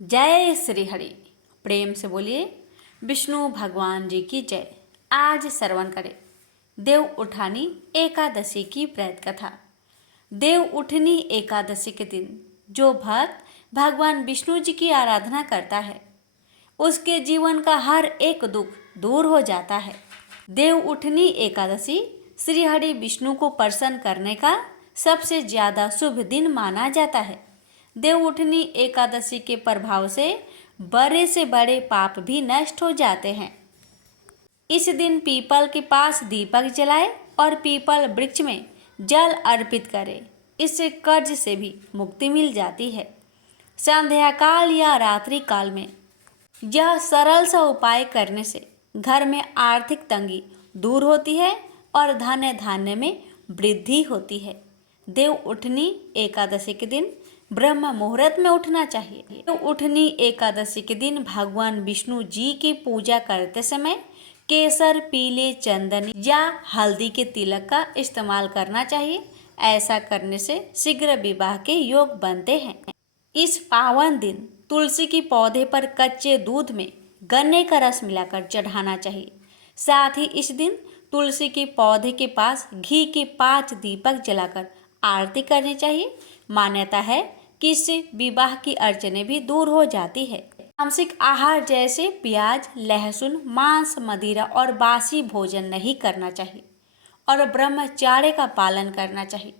जय श्री हरि। प्रेम से बोलिए विष्णु भगवान जी की जय। आज श्रवण करें देव उठानी एकादशी की प्रेत कथा। देव उठनी एकादशी के दिन जो भक्त भगवान विष्णु जी की आराधना करता है उसके जीवन का हर एक दुख दूर हो जाता है। देव उठनी एकादशी श्री हरि विष्णु को प्रसन्न करने का सबसे ज्यादा शुभ दिन माना जाता है। देव उठनी एकादशी के प्रभाव से बड़े से बड़े पाप भी नष्ट हो जाते हैं। इस दिन पीपल के पास दीपक जलाए और पीपल वृक्ष में जल अर्पित करें। इससे कर्ज से भी मुक्ति मिल जाती है। संध्या काल या रात्रि काल में यह सरल सा उपाय करने से घर में आर्थिक तंगी दूर होती है और धन धान्य में वृद्धि होती है। देव उठनी एकादशी के दिन ब्रह्म मुहूर्त में उठना चाहिए। तो उठनी एकादशी के दिन भगवान विष्णु जी की पूजा करते समय केसर, पीले चंदन या हल्दी के तिलक का इस्तेमाल करना चाहिए। ऐसा करने से शीघ्र विवाह के योग बनते हैं। इस पावन दिन तुलसी की पौधे पर कच्चे दूध में गन्ने का रस मिलाकर चढ़ाना चाहिए। साथ ही इस दिन तुलसी के पौधे के पास घी के 5 दीपक जलाकर आरती करनी चाहिए। मान्यता है कि इससे विवाह की अड़चनें भी दूर हो जाती है। मांसिक आहार जैसे प्याज, लहसुन, मांस, मदिरा और बासी भोजन नहीं करना चाहिए और ब्रह्मचर्य का पालन करना चाहिए।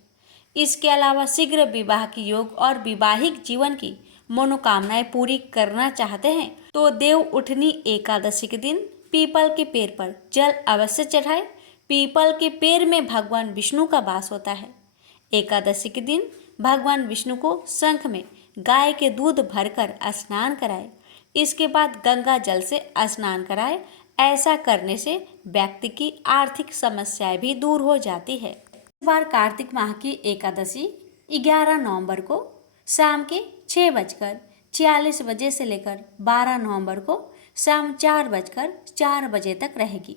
इसके अलावा शीघ्र विवाह की योग और वैवाहिक जीवन की मनोकामनाएं पूरी करना चाहते हैं तो देव उठनी एकादशी के दिन पीपल के पेड़ पर जल अवश्य चढ़ाए। पीपल के पेड़ में भगवान विष्णु का वास होता है। एकादशी के दिन भगवान विष्णु को शंख में गाय के दूध भरकर स्नान कराए। इसके बाद गंगा जल से स्नान कराए। ऐसा करने से व्यक्ति की आर्थिक समस्याएं भी दूर हो जाती है। इस बार कार्तिक माह की एकादशी 11 नवंबर को शाम के 6:46 बजे से लेकर 12 नवंबर को शाम 4:04 बजे तक रहेगी।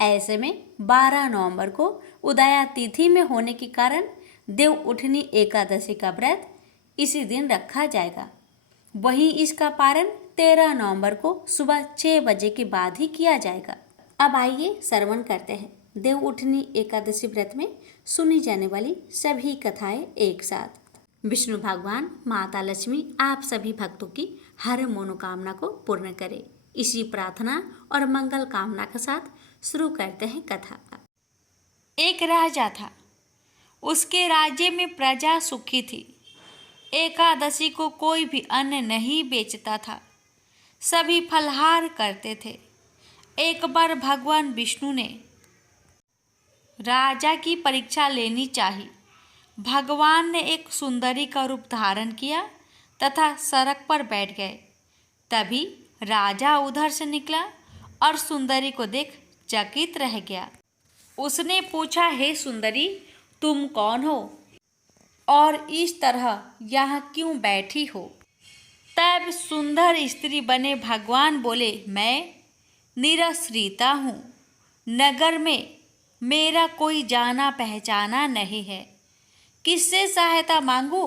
ऐसे में 12 नवंबर को उदया तिथि में होने के कारण देव उठनी एकादशी का व्रत इसी दिन रखा जाएगा। वहीं इसका पारण 13 नवंबर को सुबह 6 बजे के बाद ही किया जाएगा। अब आइए श्रवण करते हैं देव उठनी एकादशी व्रत में सुनी जाने वाली सभी कथाएं एक साथ। विष्णु भगवान, माता लक्ष्मी आप सभी भक्तों की हर मनोकामना को पूर्ण करे। इसी प्रार्थना और मंगल कामना के साथ शुरू करते हैं कथा। एक राजा था, उसके राज्य में प्रजा सुखी थी। एकादशी को कोई भी अन्न नहीं बेचता था, सभी फलाहार करते थे। एक बार भगवान विष्णु ने राजा की परीक्षा लेनी चाहिए। भगवान ने एक सुंदरी का रूप धारण किया तथा सड़क पर बैठ गए। तभी राजा उधर से निकला और सुंदरी को देख चकित रह गया। उसने पूछा, हे सुंदरी, तुम कौन हो और इस तरह यहाँ क्यों बैठी हो? तब सुंदर स्त्री बने भगवान बोले, मैं निराश्रिता हूँ। नगर में मेरा कोई जाना पहचाना नहीं है, किससे सहायता मांगू?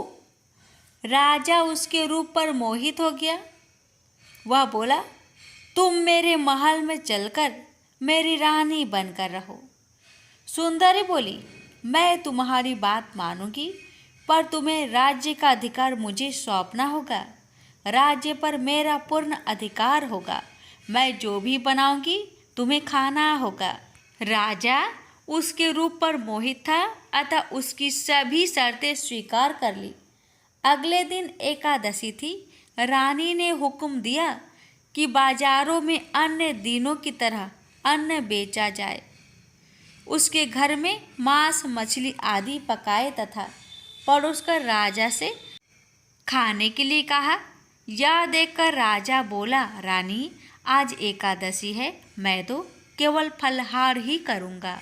राजा उसके रूप पर मोहित हो गया। वह बोला, तुम मेरे महल में चलकर मेरी रानी बनकर रहो। सुंदरी बोली, मैं तुम्हारी बात मानूंगी, पर तुम्हें राज्य का अधिकार मुझे सौंपना होगा। राज्य पर मेरा पूर्ण अधिकार होगा। मैं जो भी बनाऊंगी तुम्हें खाना होगा। राजा उसके रूप पर मोहित था, अतः उसकी सभी शर्तें स्वीकार कर ली। अगले दिन एकादशी थी। रानी ने हुक्म दिया कि बाजारों में अन्य दिनों की तरह अन्न बेचा जाए। उसके घर में मांस, मछली आदि पकाए तथा परोसकर राजा से खाने के लिए कहा। यह देखकर राजा बोला, रानी, आज एकादशी है, मैं तो केवल फलाहार ही करूँगा।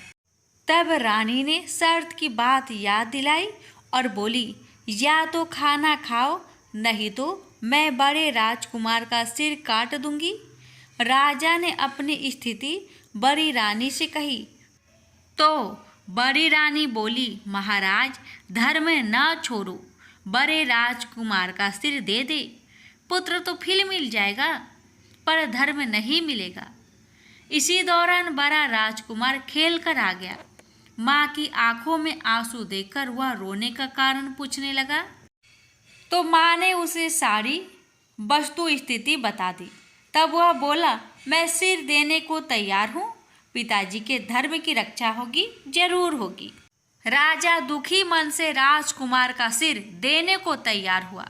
तब रानी ने शर्त की बात याद दिलाई और बोली, या तो खाना खाओ, नहीं तो मैं बड़े राजकुमार का सिर काट दूंगी। राजा ने अपनी स्थिति बड़ी रानी से कही तो बड़ी रानी बोली, महाराज, धर्म न छोड़ो, बड़े राजकुमार का सिर दे दे। पुत्र तो फिर मिल जाएगा, पर धर्म नहीं मिलेगा। इसी दौरान बड़ा राजकुमार खेल कर आ गया। माँ की आंखों में आंसू देखकर वह रोने का कारण पूछने लगा, तो माँ ने उसे सारी वस्तु स्थिति बता दी। तब वह बोला, मैं सिर देने को तैयार हूँ, पिताजी के धर्म की रक्षा होगी, जरूर होगी। राजा दुखी मन से राजकुमार का सिर देने को तैयार हुआ,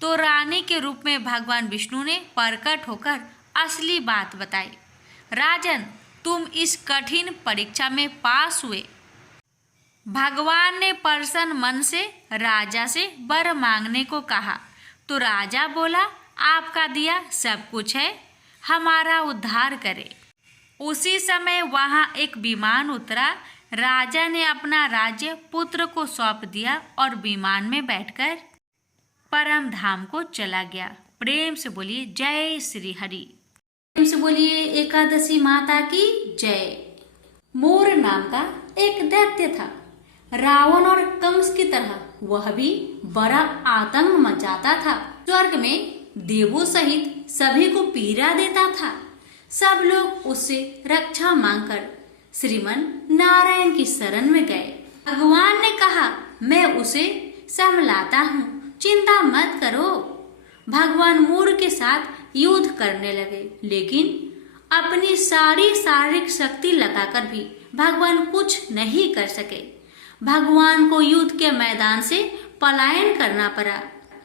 तो रानी के रूप में भगवान विष्णु ने प्रकट होकर असली बात बताई। राजन, तुम इस कठिन परीक्षा में पास हुए। भगवान ने प्रसन्न मन से राजा से वर मांगने को कहा, तो राजा बोला, आपका दिया सब कुछ है, हमारा उद्धार करे। उसी समय वहां एक विमान उतरा। राजा ने अपना राज्य पुत्र को सौंप दिया और विमान में बैठकर परम धाम को चला गया। प्रेम से बोलिए जय श्री हरि। प्रेम से बोलिए एकादशी माता की जय। मोर नाम का एक दैत्य था। रावण और कंस की तरह वह भी बड़ा आतंक मचाता था। स्वर्ग में देवों सहित सभी को पीड़ा देता था। सब लोग उससे रक्षा मांगकर श्रीमन नारायण की शरण में गए। भगवान ने कहा, मैं उसे संभलाता हूँ, चिंता मत करो। भगवान मोर के साथ युद्ध करने लगे, लेकिन अपनी सारी शारीरिक शक्ति लगाकर भी भगवान कुछ नहीं कर सके। भगवान को युद्ध के मैदान से पलायन करना पड़ा।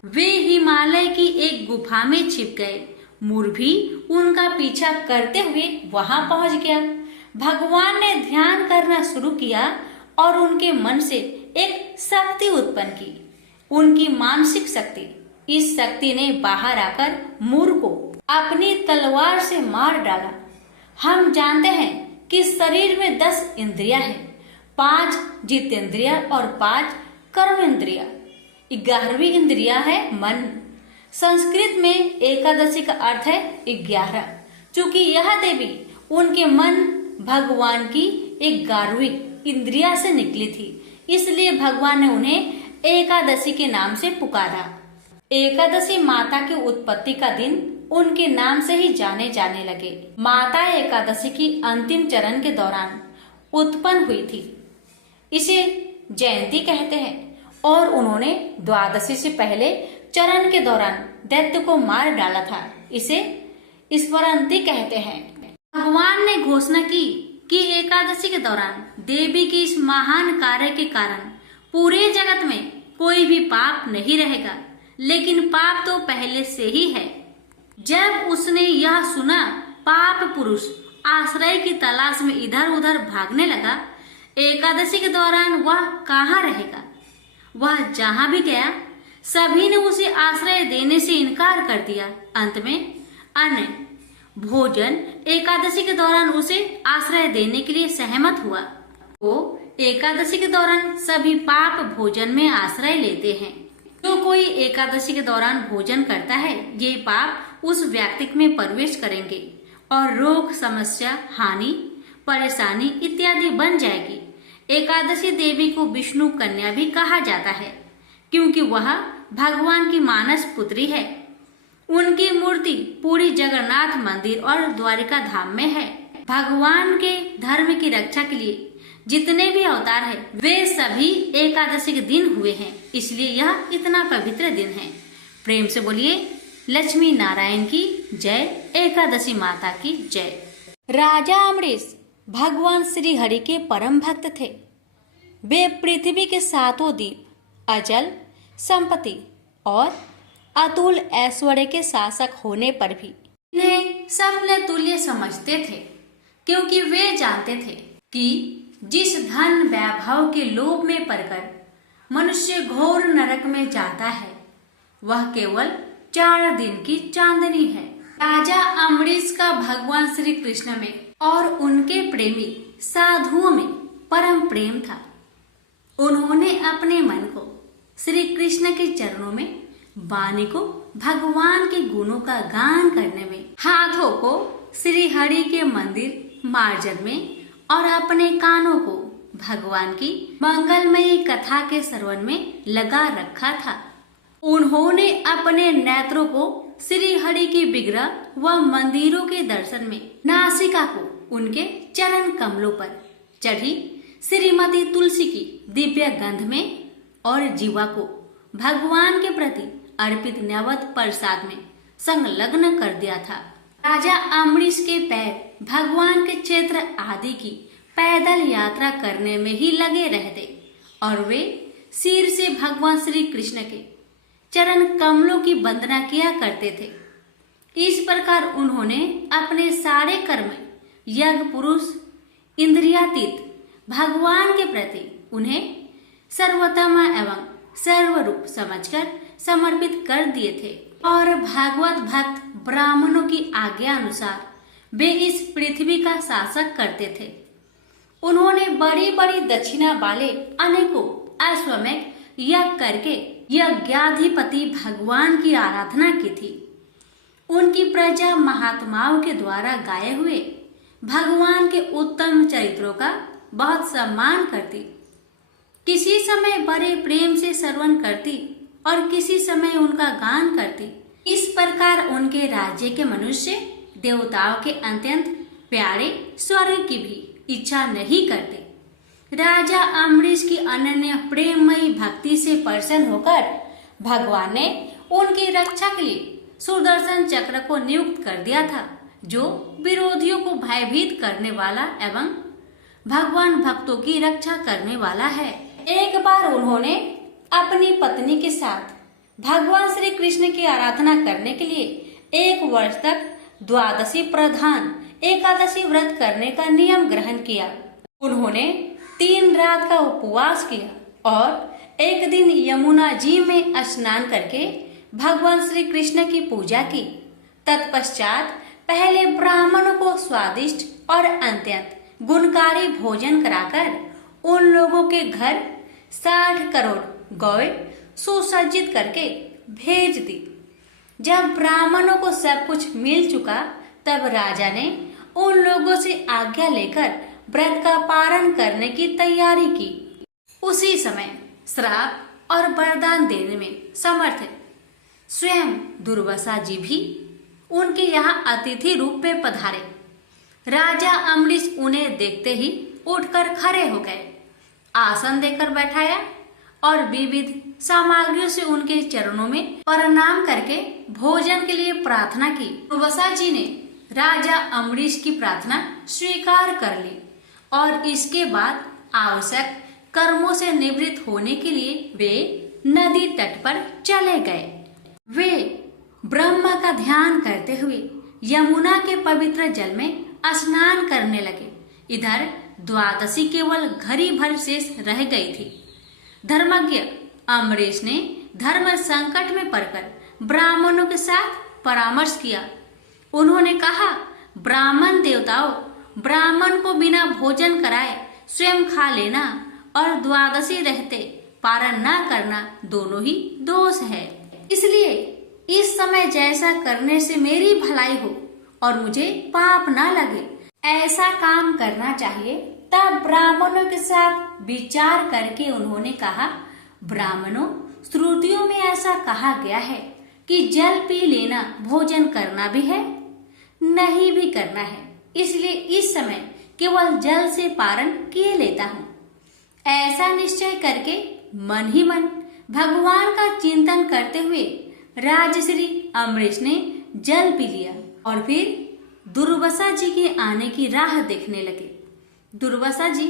वे हिमालय की एक गुफा में छिप गए। मोर भी उनका पीछा करते हुए वहां पहुंच गया। भगवान ने ध्यान करना शुरू किया और उनके मन से एक शक्ति उत्पन्न की, उनकी मानसिक शक्ति। इस शक्ति ने बाहर आकर मोर को अपनी तलवार से मार डाला। हम जानते हैं कि शरीर में 10 इंद्रियां हैं, 5 जितेंद्रिया और 5 कर्मेंद्रिया। 11वीं इंद्रिया है मन। संस्कृत में एकादशी का अर्थ है 11। चूंकि यह देवी उनके मन भगवान की 11वीं इंद्रिया से निकली थी, इसलिए भगवान ने उन्हें एकादशी के नाम से पुकारा। एकादशी माता की उत्पत्ति का दिन उनके नाम से ही जाने जाने लगे। माता एकादशी की अंतिम चरण के दौरान उत्पन्न हुई थी, इसे जयंती कहते हैं। और उन्होंने द्वादशी से पहले चरण के दौरान दैत्य को मार डाला था, इसे स्मरणती कहते हैं। भगवान ने घोषणा की कि एकादशी के दौरान देवी की इस महान कार्य के कारण पूरे जगत में कोई भी पाप नहीं रहेगा, लेकिन पाप तो पहले से ही है। जब उसने यह सुना, पाप पुरुष आश्रय की तलाश में इधर उधर भागने लगा। एकादशी के दौरान वह कहाँ रहेगा? वह जहाँ भी गया, सभी ने उसे आश्रय देने से इनकार कर दिया। अंत में अन्न भोजन एकादशी के दौरान उसे आश्रय देने के लिए सहमत हुआ। वो एकादशी के दौरान सभी पाप भोजन में आश्रय लेते हैं। जो कोई एकादशी के दौरान भोजन करता है, ये पाप उस व्यक्ति में प्रवेश करेंगे और रोग, समस्या, हानि, परेशानी इत्यादि बन जाएगी। एकादशी देवी को विष्णु कन्या भी कहा जाता है, क्योंकि वह भगवान की मानस पुत्री है। उनकी मूर्ति पूरी जगन्नाथ मंदिर और द्वारिका धाम में है। भगवान के धर्म की रक्षा के लिए जितने भी अवतार हैं, वे सभी एकादशी के दिन हुए हैं, इसलिए यह इतना पवित्र दिन है। प्रेम से बोलिए लक्ष्मी नारायण की जय, एकादशी माता की जय। राजा अमरीश भगवान श्री हरि के परम भक्त थे। वे पृथ्वी के 7 द्वीप, अचल संपत्ति और अतुल ऐश्वर्य के शासक होने पर भी इन्हें सपने तुल्य समझते थे, क्योंकि वे जानते थे कि जिस धन वैभव के लोभ में पड़कर मनुष्य घोर नरक में जाता है, वह केवल 4 दिन की चांदनी है। राजा अमरीश का भगवान श्री कृष्ण में और उनके प्रेमी साधुओं में परम प्रेम था। उन्होंने अपने मन को श्री कृष्ण के चरणों में, वाणी को भगवान के गुणों का गान करने में, हाथों को श्री हरि के मंदिर मार्जन में और अपने कानों को भगवान की मंगलमयी कथा के श्रवण में लगा रखा था। उन्होंने अपने नेत्रों को श्री हरि के विग्रह व मंदिरों के दर्शन में नासिका को उनके चरण कमलों पर चढ़ी श्रीमती तुलसी की दिव्य गंध में और जीवा को भगवान के प्रति अर्पित नैवेद्य प्रसाद में संलग्न कर दिया था। राजा अम्बरीश के पैर भगवान के क्षेत्र आदि की पैदल यात्रा करने में ही लगे रहते और वे सिर से भगवान श्री कृष्ण के चरण कमलों की वंदना किया करते थे। इस प्रकार उन्होंने अपने सारे कर्म यज्ञ पुरुष इंद्रियातीत भगवान के प्रति उन्हें सर्वोत्तम एवं सर्वरूप समझकर समर्पित कर दिए थे और भागवत भक्त ब्राह्मणों की आज्ञा अनुसार वे इस पृथ्वी का शासक करते थे। उन्होंने बड़ी बड़ी दक्षिणा वाले अनेकों अश्वमेध यज्ञ करके यज्ञाधिपति भगवान की आराधना की थी। उनकी प्रजा महात्माओं के द्वारा गाए हुए भगवान के उत्तम चरित्रों का बहुत सम्मान करती, किसी समय बड़े प्रेम से श्रवण करती और किसी समय उनका गान करती। इस प्रकार उनके राज्य के मनुष्य देवताओं के अत्यंत प्यारे स्वर्ग की भी इच्छा नहीं करते। राजा अम्बरीश की अनन्य प्रेममयी भक्ति से प्रसन्न होकर भगवान ने उनकी रक्षा के लिए सुदर्शन चक्र को नियुक्त कर दिया था, जो विरोधियों को भयभीत करने वाला एवं भगवान भक्तों की रक्षा करने वाला है। एक बार उन्होंने अपनी पत्नी के साथ भगवान श्री कृष्ण की आराधना करने के लिए 1 वर्ष तक द्वादशी प्रधान एकादशी व्रत करने का नियम ग्रहण किया। उन्होंने 3 रात का उपवास किया और एक दिन यमुना जी में स्नान करके भगवान श्री कृष्ण की पूजा की। तत्पश्चात पहले ब्राह्मणों को स्वादिष्ट और अत्यंत गुणकारी भोजन कराकर उन लोगों के घर 60 करोड़ गौएं सुसज्जित करके भेज दी। जब ब्राह्मणों को सब कुछ मिल चुका तब राजा ने उन लोगों से आज्ञा लेकर व्रत का पारण करने की तैयारी की। उसी समय श्राप और वरदान देने में समर्थ स्वयं दुर्वासा जी भी उनके यहाँ अतिथि रूप में पधारे। राजा अम्बरीश उन्हें देखते ही उठकर खड़े हो गए, आसन देकर बैठाया और विविध सामग्रियों से उनके चरणों में प्रणाम करके भोजन के लिए प्रार्थना की। दुर्वासा जी ने राजा अम्बरीश की प्रार्थना स्वीकार कर ली और इसके बाद आवश्यक कर्मों से निवृत्त होने के लिए वे नदी तट पर चले गए। वे ब्रह्मा का ध्यान करते हुए यमुना के पवित्र जल में स्नान करने लगे। इधर द्वादशी केवल घड़ी भर शेष रह गई थी। धर्मज्ञ अम्बरीश ने धर्म संकट में पड़कर ब्राह्मणों के साथ परामर्श किया। उन्होंने कहा, ब्राह्मण देवताओं, ब्राह्मण को बिना भोजन कराए स्वयं खा लेना और द्वादशी रहते पारण न करना दोनों ही दोष है। इसलिए इस समय जैसा करने से मेरी भलाई हो और मुझे पाप न लगे ऐसा काम करना चाहिए। तब ब्राह्मणों के साथ विचार करके उन्होंने कहा, ब्राह्मणों, श्रुतियों में ऐसा कहा गया है कि जल पी लेना भोजन करना भी है, नहीं भी करना है। इसलिए इस समय केवल जल से पारण किए लेता हूँ। ऐसा निश्चय करके मन ही मन भगवान का चिंतन करते हुए राजश्री अम्बरीश ने जल पी लिया और फिर दुर्वासा जी के आने की राह देखने लगे। दुर्वासा जी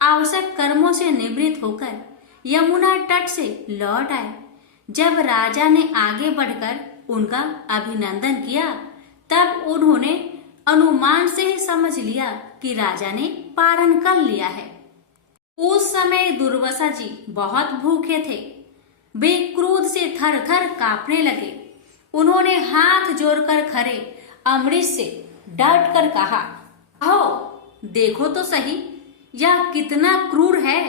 आवश्यक कर्मों से निवृत्त होकर यमुना तट से लौट आए। जब राजा ने आगे बढ़कर उनका अभिनंदन किया तब उन्होंने अनुमान से ही समझ लिया कि राजा ने पारण कर लिया है। उस समय दुर्वासा जी बहुत भूखे थे। वे क्रोध से थर थर कांपने लगे। उन्होंने हाथ जोड़कर खड़े अम्बरीश से डट कर कहा, आओ देखो तो सही, यह कितना क्रूर है।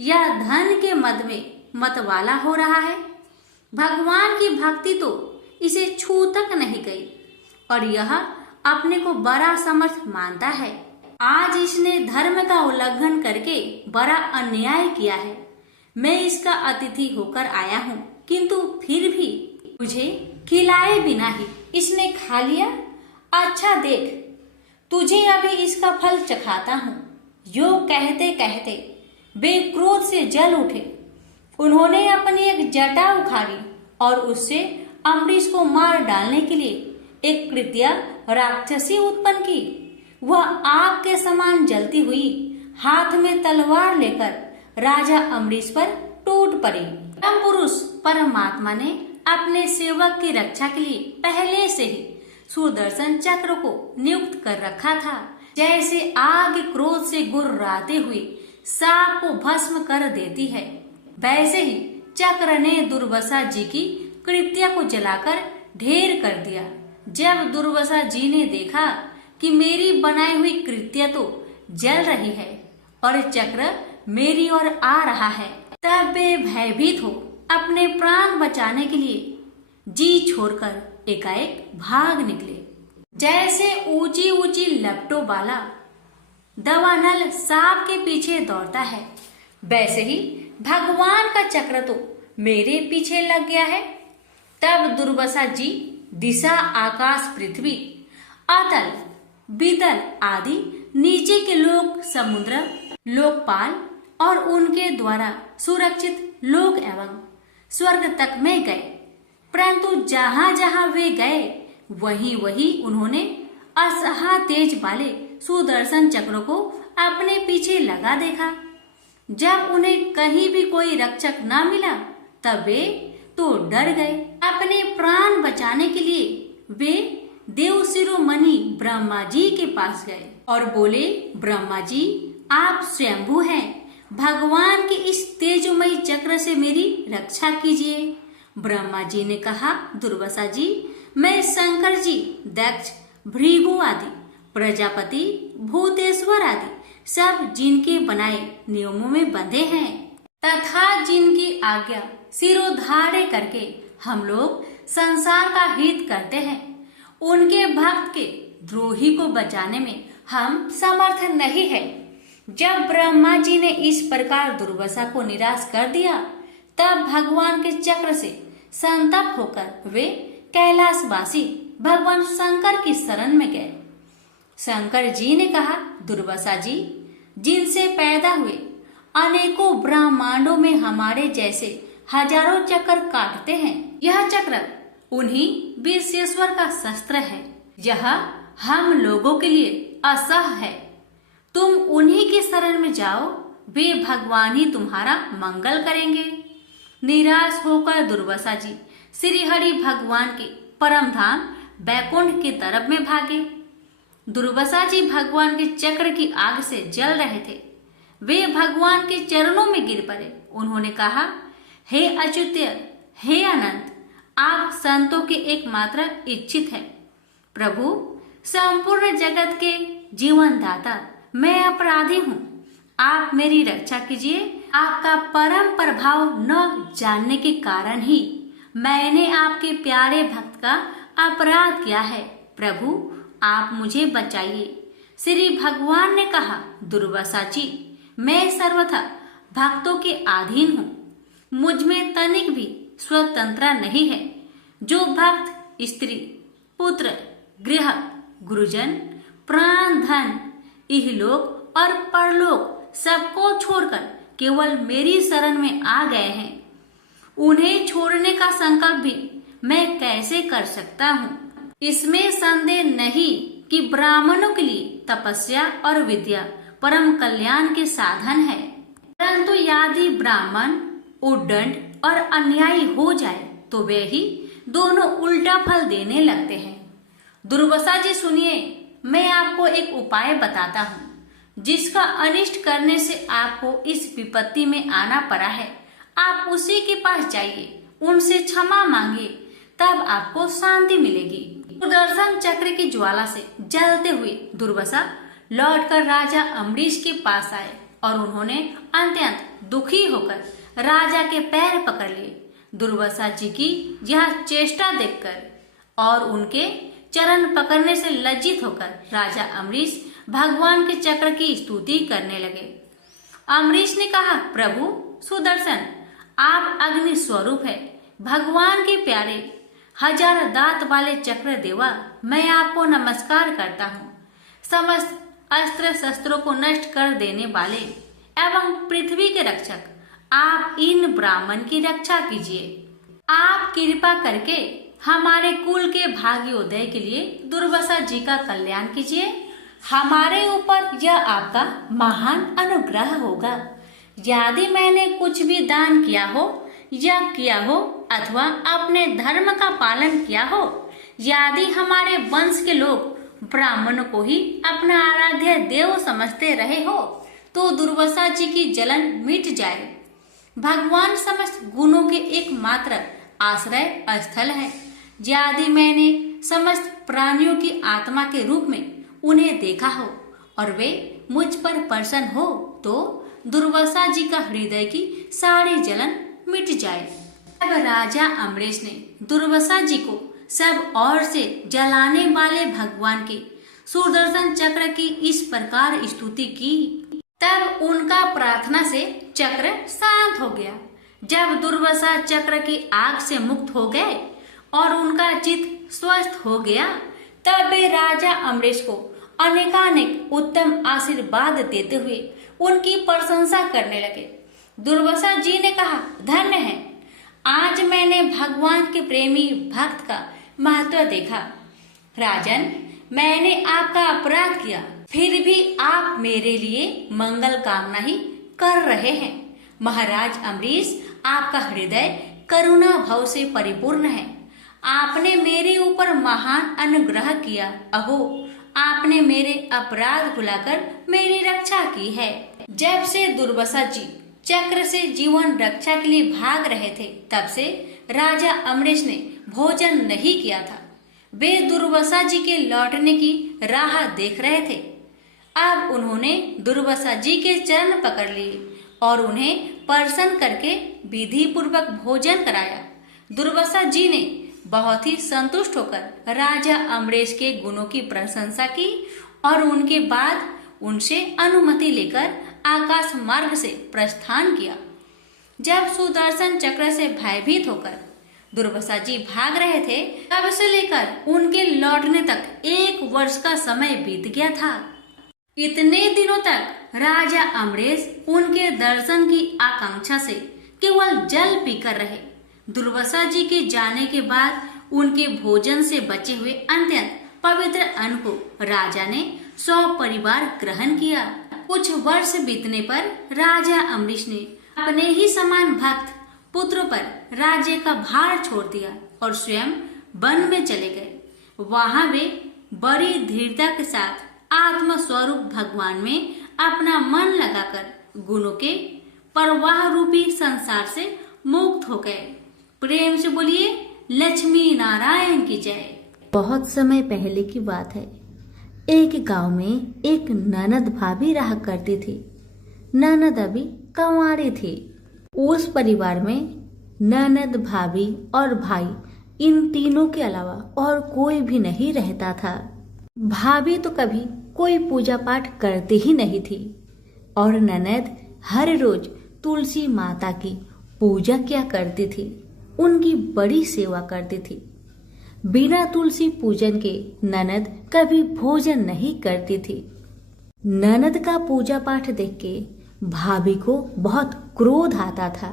यह धन के मद में मतवाला हो रहा है। भगवान की भक्ति तो इसे छू तक नहीं गई और यह अपने को बड़ा समर्थ मानता है। आज इसने धर्म का उल्लंघन करके बड़ा अन्याय किया है। मैं इसका अतिथि होकर आया हूँ, किंतु फिर भी मुझे खिलाए बिना ही इसने खा लिया। अच्छा देख, तुझे अभी इसका फल चखाता हूँ। यो कहते कहते वे क्रोध से जल उठे। उन्होंने अपनी एक जटा उखाड़ी और उससे अम्बरीश को मार डालने के लिए एक कृत्या राक्षसी उत्पन्न की। वह आग के समान जलती हुई हाथ में तलवार लेकर राजा अम्बरीश पर टूट पड़ी। परम पुरुष परमात्मा ने अपने सेवक की रक्षा के लिए पहले से ही सुदर्शन चक्र को नियुक्त कर रखा था। जैसे आग क्रोध से गुर्राते हुए सांप को भस्म कर देती है, वैसे ही चक्र ने दुर्वासा जी की कृत्या को जलाकर ढेर कर दिया। जब दुर्वासा जी ने देखा कि मेरी बनाई हुई कृत्या तो जल रही है और चक्र मेरी ओर आ रहा है, तब वे भयभीत हो अपने प्राण बचाने के लिए जी छोड़कर एकाएक भाग निकले। जैसे ऊंची ऊंची लपटों वाला दवानल सांप के पीछे दौड़ता है, वैसे ही भगवान का चक्र तो मेरे पीछे लग गया है। तब दुर्वासा जी दिशा, आकाश, पृथ्वी, अतल, बीतल आदि नीचे के लोक, समुद्र, लोकपाल और उनके द्वारा सुरक्षित लोक एवं स्वर्ग तक में गए। परंतु जहां जहां वे गए वहीं वहीं उन्होंने असहा तेज वाले सुदर्शन चक्र को अपने पीछे लगा देखा। जब उन्हें कहीं भी कोई रक्षक न मिला तब वे तो डर गए। अपने प्राण बचाने के लिए वे देव शिरोमणि ब्रह्मा जी के पास गए और बोले, ब्रह्मा जी आप स्वयंभू हैं, भगवान के इस तेजमयी चक्र से मेरी रक्षा कीजिए। ब्रह्मा जी ने कहा, दुर्वासा जी मैं शंकर जी, दक्ष, भृगु आदि, प्रजापति, भूतेश्वर आदि सब जिनके बनाए नियमों में बंधे हैं तथा जिनकी आज्ञा सिरोधार्य करके हम लोग संसार का हित करते हैं, उनके भक्त के द्रोही को बचाने में हम समर्थ नहीं है। जब ब्रह्मा जी ने इस प्रकार दुर्वासा को निराश कर दिया, तब भगवान के चक्र से संतप्त होकर वे कैलाशवासी भगवान शंकर की शरण में गए। शंकर जी ने कहा, दुर्वासा जी जिनसे पैदा हुए अनेकों ब्रह्मांडों में हमारे जैसे हजारों चक्र काटते हैं, यह चक्र उन्हीं विश्वेश्वर का शस्त्र है। यह हम लोगों के लिए असह है। तुम उन्हीं की शरण में जाओ, वे भगवान ही तुम्हारा मंगल करेंगे। निराश होकर दुर्वासा जी श्री हरि भगवान के परम धाम बैकुंठ की तरफ में भागे। दुर्वासा जी भगवान के चक्र की आग से जल रहे थे। वे भगवान के चरणों में गिर पड़े। उन्होंने कहा, हे अच्युत्य, हे अनंत, आप संतों के एकमात्र इच्छित हैं। प्रभु, संपूर्ण जगत के जीवन दाता मैं अपराधी हूँ, आप मेरी रक्षा कीजिए। आपका परम प्रभाव न जानने के कारण ही मैंने आपके प्यारे भक्त का अपराध किया है। प्रभु, आप मुझे बचाइए। श्री भगवान ने कहा, दुर्वासा जी मैं सर्वथा भक्तों के अधीन हूँ, मुझ में तनिक भी स्वतंत्रता नहीं है। जो भक्त स्त्री, पुत्र, गृह, गुरुजन, प्राण, धन, इहलोक और परलोक सबको छोड़कर केवल मेरी शरण में आ गए हैं, उन्हें छोड़ने का संकल्प भी मैं कैसे कर सकता हूँ। इसमें संदेह नहीं कि ब्राह्मणों के लिए तपस्या और विद्या परम कल्याण के साधन है, परंतु यदि ब्राह्मण उद्दंड और अन्यायी हो जाए तो वे ही दोनों उल्टा फल देने लगते हैं। दुर्वासा जी सुनिए, मैं आपको एक उपाय बताता हूँ जिसका अनिष्ट करने से आपको इस विपत्ति में आना पड़ा है। आप उसी के पास जाइए, उनसे क्षमा मांगिए, तब आपको शांति मिलेगी। सुदर्शन चक्र की ज्वाला से जलते हुए दुर्वासा लौटकर राजा अम्बरीश के पास आए और उन्होंने अत्यंत दुखी होकर राजा के पैर पकड़ लिए। दुर्वासा जी की यह चेष्टा देखकर और उनके चरण पकड़ने से लज्जित होकर राजा अम्बरीश भगवान के चक्र की स्तुति करने लगे। अम्बरीश ने कहा, प्रभु सुदर्शन, आप अग्नि स्वरूप है, भगवान के प्यारे, हजार दांत वाले चक्र देवा, मैं आपको नमस्कार करता हूँ। समस्त अस्त्र शस्त्रों को नष्ट कर देने वाले एवं पृथ्वी के रक्षक, आप इन ब्राह्मण की रक्षा कीजिए। आप कृपा करके हमारे कुल के भाग्योदय के लिए दुर्वासा जी का कल्याण कीजिए। हमारे ऊपर यह आपका महान अनुग्रह होगा। यदि मैंने कुछ भी दान किया हो या किया हो अथवा अपने धर्म का पालन किया हो, यदि हमारे वंश के लोग ब्राह्मणों को ही अपना आराध्य देव समझते रहे हो, तो दुर्वासा जी की जलन मिट जाए। भगवान समस्त गुणों के एकमात्र आश्रय स्थल है। यदि मैंने समस्त प्राणियों की आत्मा के रूप में उन्हें देखा हो और वे मुझ पर प्रसन्न हो, तो दुर्वासा जी का हृदय की सारी जलन मिट जाए। अब राजा अम्बरीश ने दुर्वासा जी को सब ओर से जलाने वाले भगवान के सुदर्शन चक्र की इस प्रकार स्तुति की। तब उनका प्रार्थना से चक्र शांत हो गया। जब दुर्वासा चक्र की आग से मुक्त हो गए और उनका चित्त स्वस्थ हो गया, तब वे राजा अम्बरीश को अनेकानेक उत्तम आशीर्वाद देते हुए उनकी प्रशंसा करने लगे। दुर्वासा जी ने कहा, धन्य है, आज मैंने भगवान के प्रेमी भक्त का महत्व देखा। राजन, मैंने आपका अपराध किया, फिर भी आप मेरे लिए मंगल कामना ही कर रहे हैं। महाराज अम्बरीश, आपका हृदय करुणा भाव से परिपूर्ण है। आपने मेरे ऊपर महान अनुग्रह किया। अहो, आपने मेरे अपराध भुलाकर मेरी रक्षा की है। जब से दुर्वासा जी चक्र से जीवन रक्षा के लिए भाग रहे थे, तब से राजा अम्बरीश ने भोजन नहीं किया था। वे दुर्वासा जी के लौटने की राह देख रहे थे। अब उन्होंने दुर्वासा जी के चरण पकड़ लिए और उन्हें प्रसन्न करके विधि पूर्वक भोजन कराया। दुर्वासा जी ने बहुत ही संतुष्ट होकर राजा अम्बरीश के गुणों की प्रशंसा की और उनके बाद उनसे अनुमति लेकर आकाश मार्ग से प्रस्थान किया। जब सुदर्शन चक्र से भयभीत होकर दुर्वासा जी भाग रहे थे, तब से लेकर उनके लौटने तक 1 वर्ष का समय बीत गया था। इतने दिनों तक राजा अम्बरीश उनके दर्शन की आकांक्षा से केवल जल पीकर रहे। दुर्वासा जी के जाने के बाद उनके भोजन से बचे हुए अत्यंत पवित्र अन्न को राजा ने सपरिवार ग्रहण किया। कुछ वर्ष बीतने पर राजा अम्बरीश ने अपने ही समान भक्त पुत्र पर राज्य का भार छोड़ दिया और स्वयं वन में चले गए। वहां वे बड़ी धीरता के साथ आत्म स्वरूप भगवान में अपना मन लगाकर गुणों के प्रवाह रूपी संसार से मुक्त हो गए। प्रेम से बोलिए लक्ष्मी नारायण की जय। बहुत समय पहले की बात है। एक गांव में एक ननद भाभी रहा करती थी। ननद अभी कंवारी थी। उस परिवार में ननद, भाभी और भाई, इन तीनों के अलावा और कोई भी नहीं रहता था। भाभी तो कभी कोई पूजा पाठ करती ही नहीं थी और ननद हर रोज तुलसी माता की पूजा किया करती थी, उनकी बड़ी सेवा करती थी। बिना तुलसी पूजन के ननद कभी भोजन नहीं करती थी। ननद का पूजा पाठ देख के भाभी को बहुत क्रोध आता था।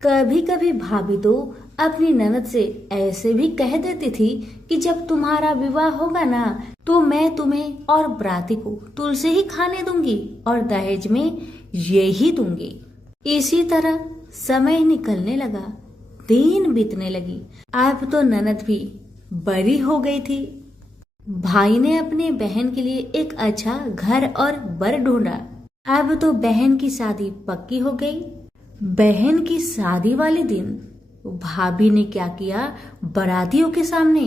कभी कभी भाभी तो अपनी ननद से ऐसे भी कह देती थी कि जब तुम्हारा विवाह होगा ना, तो मैं तुम्हें और बराती को तुलसी ही खाने दूंगी और दहेज में यही दूंगी। इसी तरह समय निकलने लगा, दिन बीतने लगी। अब तो ननद भी बड़ी हो गई थी। भाई ने अपने बहन के लिए एक अच्छा घर और बर ढूंढा। अब तो बहन की शादी पक्की हो गई। बहन की शादी वाले दिन भाभी ने क्या किया, बारातियों के सामने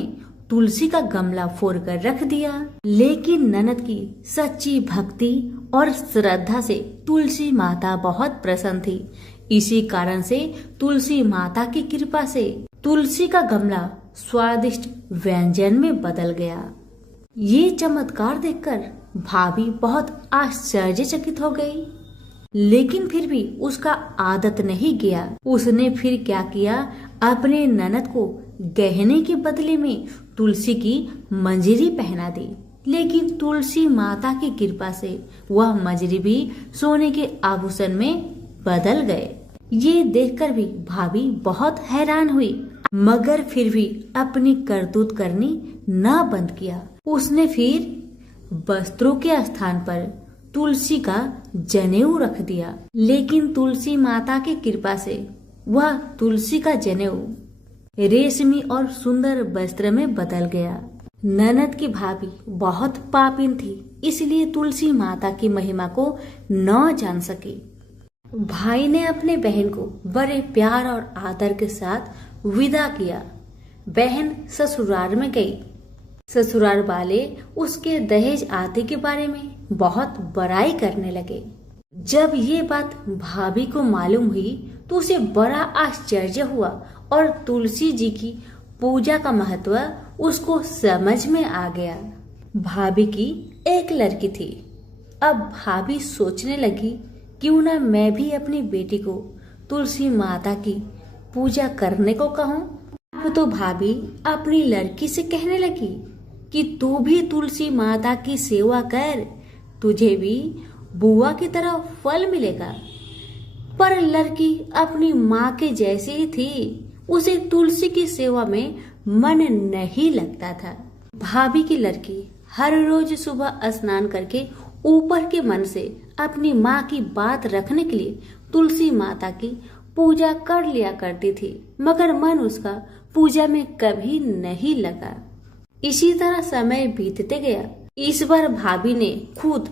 तुलसी का गमला फोड़ कर रख दिया। लेकिन ननद की सच्ची भक्ति और श्रद्धा से तुलसी माता बहुत प्रसन्न थी। इसी कारण से तुलसी माता की कृपा से तुलसी का गमला स्वादिष्ट व्यंजन में बदल गया। ये चमत्कार देखकर भाभी बहुत आश्चर्यचकित हो गई, लेकिन फिर भी उसका आदत नहीं गया। उसने फिर क्या किया, अपने ननद को गहने के बदले में तुलसी की मंजरी पहना दी, लेकिन तुलसी माता की कृपा से वह मंजरी भी सोने के आभूषण में बदल गए। ये देखकर भी भाभी बहुत हैरान हुई, मगर फिर भी अपनी करतूत करनी न बंद किया। उसने फिर वस्त्रों के स्थान पर तुलसी का जनेऊ रख दिया, लेकिन तुलसी माता की कृपा से वह तुलसी का जनेऊ रेशमी और सुंदर वस्त्र में बदल गया। ननद की भाभी बहुत पापिन थी, इसलिए तुलसी माता की महिमा को न जान सकी। भाई ने अपने बहन को बड़े प्यार और आदर के साथ विदा किया। बहन ससुराल में गई। ससुराल वाले उसके दहेज आदि के बारे में बहुत बड़ाई करने लगे। जब ये बात भाभी को मालूम हुई तो उसे बड़ा आश्चर्य हुआ और तुलसी जी की पूजा का महत्व उसको समझ में आ गया। भाभी की एक लड़की थी। अब भाभी सोचने लगी, क्यों ना मैं भी अपनी बेटी को तुलसी माता की पूजा करने को कहूँ। अब तो भाभी अपनी लड़की से कहने लगी कि तू भी तुलसी माता की सेवा कर, तुझे भी बुआ की तरह फल मिलेगा। पर लड़की अपनी माँ के जैसी ही थी, उसे तुलसी की सेवा में मन नहीं लगता था। भाभी की लड़की हर रोज सुबह स्नान करके ऊपर के मन से अपनी माँ की बात रखने के लिए तुलसी माता की पूजा कर लिया करती थी, मगर मन उसका पूजा में कभी नहीं लगा। इसी तरह समय बीतते गया। इस बार भाभी ने खुद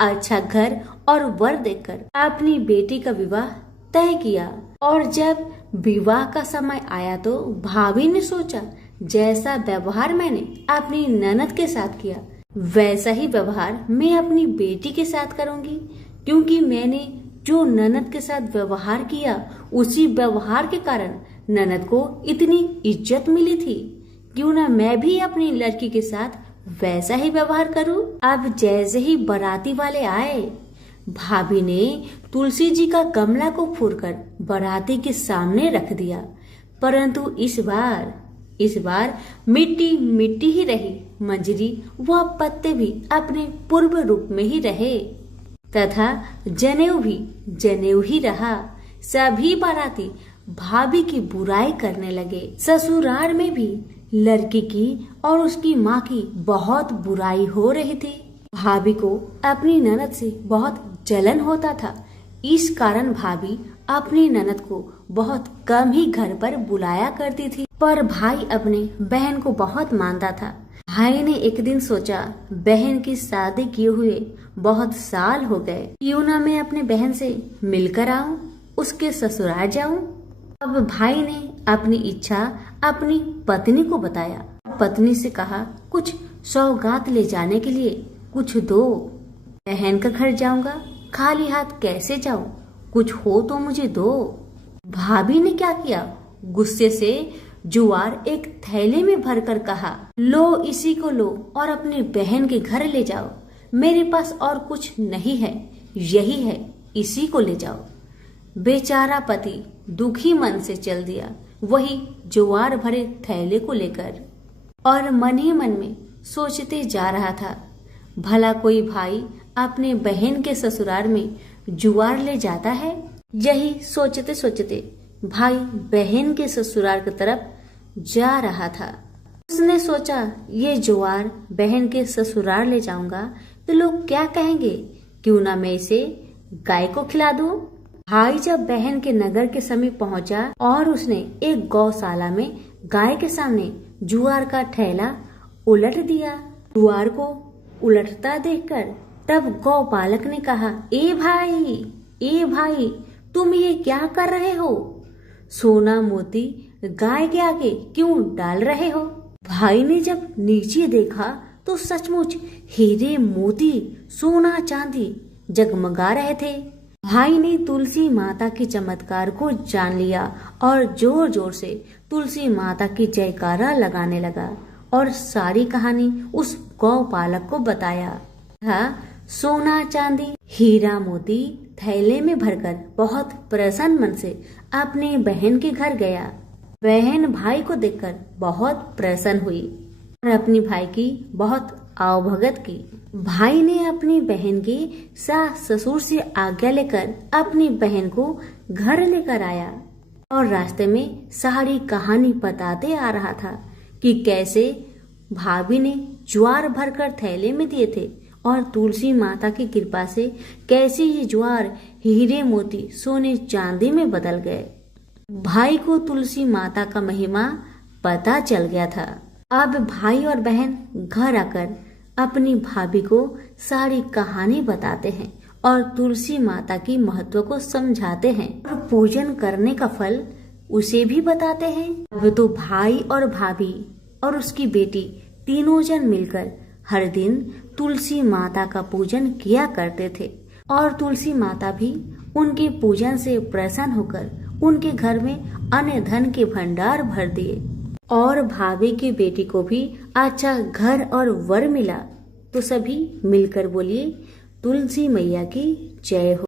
अच्छा घर और वर देखकर अपनी बेटी का विवाह तय किया, और जब विवाह का समय आया तो भाभी ने सोचा, जैसा व्यवहार मैंने अपनी ननद के साथ किया वैसा ही व्यवहार मैं अपनी बेटी के साथ करूंगी, क्योंकि मैंने जो ननद के साथ व्यवहार किया उसी व्यवहार के कारण ननद को इतनी इज्जत मिली थी। क्यों ना मैं भी अपनी लड़की के साथ वैसा ही व्यवहार करूं। अब जैसे ही बाराती वाले आए, भाभी ने तुलसी जी का गमला को फोड़कर बाराती के सामने रख दिया, परंतु इस बार मिट्टी मिट्टी ही रही। मंजरी व पत्ते भी अपने पूर्व रूप में ही रहे तथा जनेऊ भी जनेऊ ही रहा। सभी बाराती भाभी की बुराई करने लगे। ससुराल में भी लड़की की और उसकी माँ की बहुत बुराई हो रही थी। भाभी को अपनी ननद से बहुत जलन होता था। इस कारण भाभी अपनी ननद को बहुत कम ही घर पर बुलाया करती थी, पर भाई अपने बहन को बहुत मानता था। भाई ने एक दिन सोचा, बहन की शादी किए हुए बहुत साल हो गए, क्यों ना मैं अपने बहन से मिलकर आऊं, उसके ससुराल जाऊं। अब भाई ने अपनी इच्छा अपनी पत्नी को बताया। पत्नी से कहा, कुछ सौगात ले जाने के लिए कुछ दो। बहन का घर जाऊंगा, खाली हाथ कैसे जाऊं, कुछ हो तो मुझे दो। भाभी ने क्या किया, गुस्से से जुआर एक थैले में भरकर कहा, लो इसी को लो और अपनी बहन के घर ले जाओ। मेरे पास और कुछ नहीं है, यही है, इसी को ले जाओ। बेचारा पति दुखी मन से चल दिया, वही जुआर भरे थैले को लेकर, और मन ही मन में सोचते जा रहा था, भला कोई भाई अपने बहन के ससुराल में जुआर ले जाता है। यही सोचते सोचते भाई बहन के ससुराल की तरफ जा रहा था। उसने सोचा, ये जुआर बहन के ससुराल ले जाऊंगा तो लोग क्या कहेंगे, क्यों ना मैं इसे गाय को खिला दूं। भाई जब बहन के नगर के समीप पहुंचा और उसने एक गौशाला में गाय के सामने जुआर का थैला उलट दिया। जुआर को उलटता देखकर तब गौपालक ने कहा, ए भाई तुम ये क्या कर रहे हो, सोना मोती गाय के आगे क्यों डाल रहे हो। भाई ने जब नीचे देखा तो सचमुच हीरे मोती सोना चांदी जगमगा रहे थे। भाई ने तुलसी माता के चमत्कार को जान लिया और जोर जोर से तुलसी माता की जयकारा लगाने लगा और सारी कहानी उस गौपालक को बताया। सोना चांदी हीरा मोती थैले में भरकर बहुत प्रसन्न मन से अपने बहन के घर गया। बहन भाई को देखकर बहुत प्रसन्न हुई और अपनी भाई की बहुत आवभगत की। भाई ने अपनी बहन की सास ससुर से आज्ञा लेकर अपनी बहन को घर लेकर आया और रास्ते में सारी कहानी बताते आ रहा था कि कैसे भाभी ने ज्वार भरकर थैले में दिए थे और तुलसी माता की कृपा से कैसे ये ज्वार हीरे मोती सोने चांदी में बदल गए। भाई को तुलसी माता का महिमा पता चल गया था। अब भाई और बहन घर आकर अपनी भाभी को सारी कहानी बताते हैं और तुलसी माता की महत्व को समझाते हैं और पूजन करने का फल उसे भी बताते हैं। अब तो भाई और भाभी और उसकी बेटी तीनों जन मिलकर हर दिन तुलसी माता का पूजन किया करते थे और तुलसी माता भी उनके पूजन से प्रसन्न होकर उनके घर में अन्न धन के भंडार भर दिए और भाभी की बेटी को भी अच्छा घर और वर मिला। तो सभी मिलकर बोलिए तुलसी मैया की जय हो।